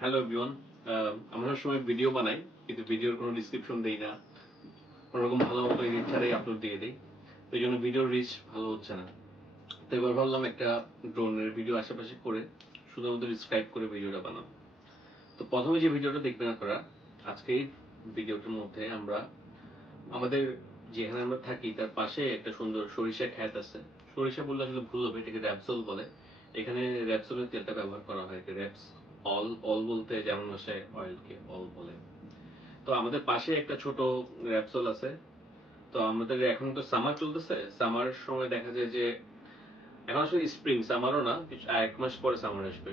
Hello everyone আমরা সময় video বানাই, কিন্তু ভিডিওর কোনো ডিসক্রিপশন দেই না। কোনোরকম ভালো মতো এডিট ছাড়াই আপলোড দিয়ে দিই। এই জন্য ভিডিওর রিচ ভালো হচ্ছে না। তো এবার ভাবলাম একটা ড্রোনের ভিডিও আশেপাশে করে, শুধুমাত্র ডিসক্রাইব করে ভিডিওটা বানাবো। তো প্রথমে যে ভিডিওটা দেখবেন আপনারা, আজকে ভিডিওটার মধ্যে আমরা আমাদের যেখানে আমরা থাকি, তার পাশে একটা সুন্দর সরিষা খ্যাত আছে। সরিষা বললে আসলে ভুল হবে, এটাকে র্যাপসল বলে। এখানে র্যাপসলের তেলটা ব্যবহার করা হয় র্যাপস অল অল বলতে যেমন আসে অয়েলকে, অল বলে। তো আমাদের পাশে একটা ছোট র্যাপসল আছে। তো আমাদের এখন তো সামার চলতেছে। সামার সময় দেখা যায় যে, এখন আসলে স্প্রিং সামারও না এক মাস পরে সামার আসবে।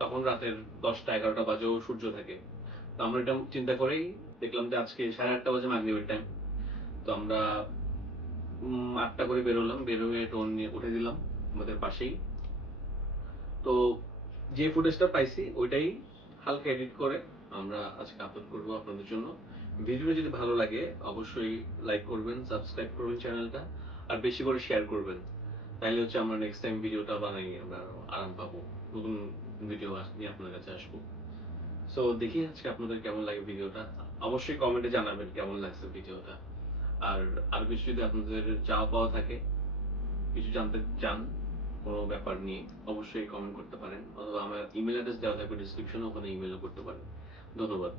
তখন রাতের দশটা, এগারোটা বাজেও সূর্য থাকে। তো আমরা এটা চিন্তা করেই দেখলাম যে আজকে সাড়ে আটটা বাজে মাগরিবের টাইম তো আমরা আটটা করে বেরোলাম। বেরোয়ে টোন নিয়ে উঠে দিলাম আমাদের পাশেই। তো যে ফুটেজটা পাইছি, ওইটাই হালকা এডিট করে আমরা আজকে আপলোড করব আপনাদের জন্য। ভিডিওটা যদি ভালো লাগে, অবশ্যই লাইক করবেন সাবস্ক্রাইব করবেন চ্যানেলটা আর বেশি করে শেয়ার করবেন। তাহলে হচ্ছে আমরা নেক্সট টাইম ভিডিওটা বানাই, আমরা আরাম পাবো। নতুন ভিডিও নিয়ে আপনার কাছে আসব। সো দেখি আজকে আপনাদের কেমন লাগে ভিডিওটা। অবশ্যই কমেন্টে জানাবেন কেমন লাগছে ভিডিওটা। আর আর কিছু যদি আপনাদের চাওয়া পাওয়া থাকে, কিছু জানতে চান কোনো ব্যাপার নিয়ে অবশ্যই কমেন্ট করতে পারেন। অথবা আমার ইমেল অ্যাড্রেস দেওয়া থাকবে ডিসক্রিপশনে ওখানে ইমেলও করতে পারেন। ধন্যবাদ।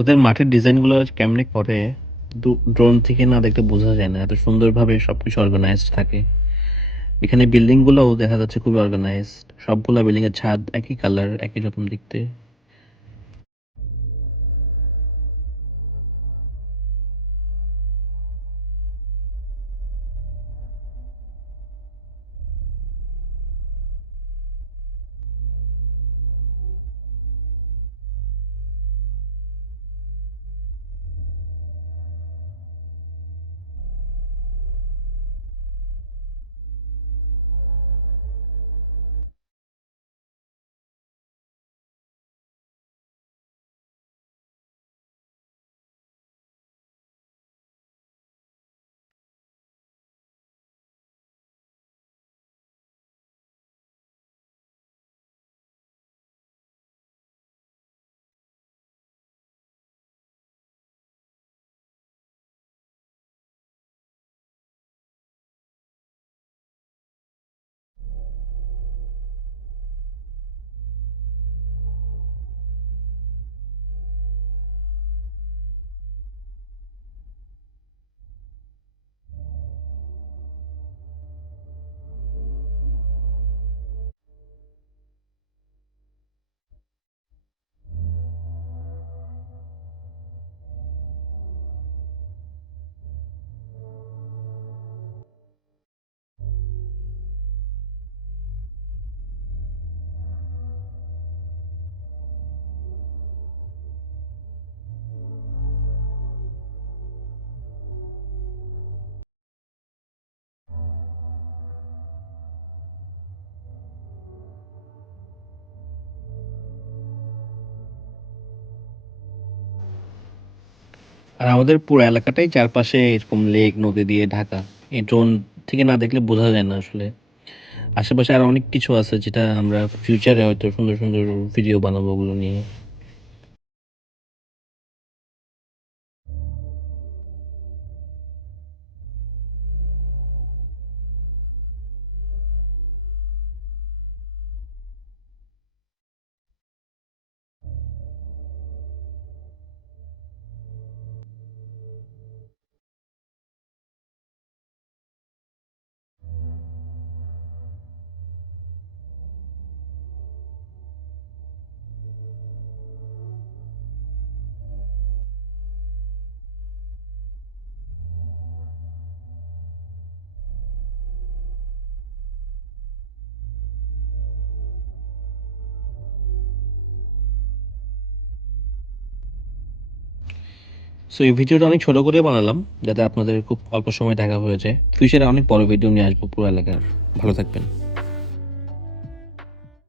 ওদের মাঠের ডিজাইনগুলো কেমনে করে? ড্রোন থেকে না দেখতে বোঝা যায় না। এত সুন্দরভাবে সবকিছু অর্গানাইজড থাকে। এখানে বিল্ডিংগুলোও দেখা যাচ্ছে খুবই অর্গানাইজড সবগুলা বিল্ডিং এর ছাদ একই কালার একই রকম দেখতে। আর আমাদের পুরো এলাকাটাই চারপাশে এরকম লেক নদী দিয়ে ঢাকা। এই ড্রোন থেকে না দেখলে বোঝা যায় না আসলে। আশেপাশে আরও অনেক কিছু আছে যেটা আমরা ফিউচারে হয়তো সুন্দর সুন্দর ভিডিও বানাবো ওগুলো নিয়ে। সো এই ভিডিওটা অনেক ছোট করে বানালাম, যাতে আপনাদের খুব অল্প সময় দেখা হয়ে যায়। ফিউচারে অনেক বড় ভিডিও নিয়ে আসব পুরো এলাকার। ভালো থাকবেন।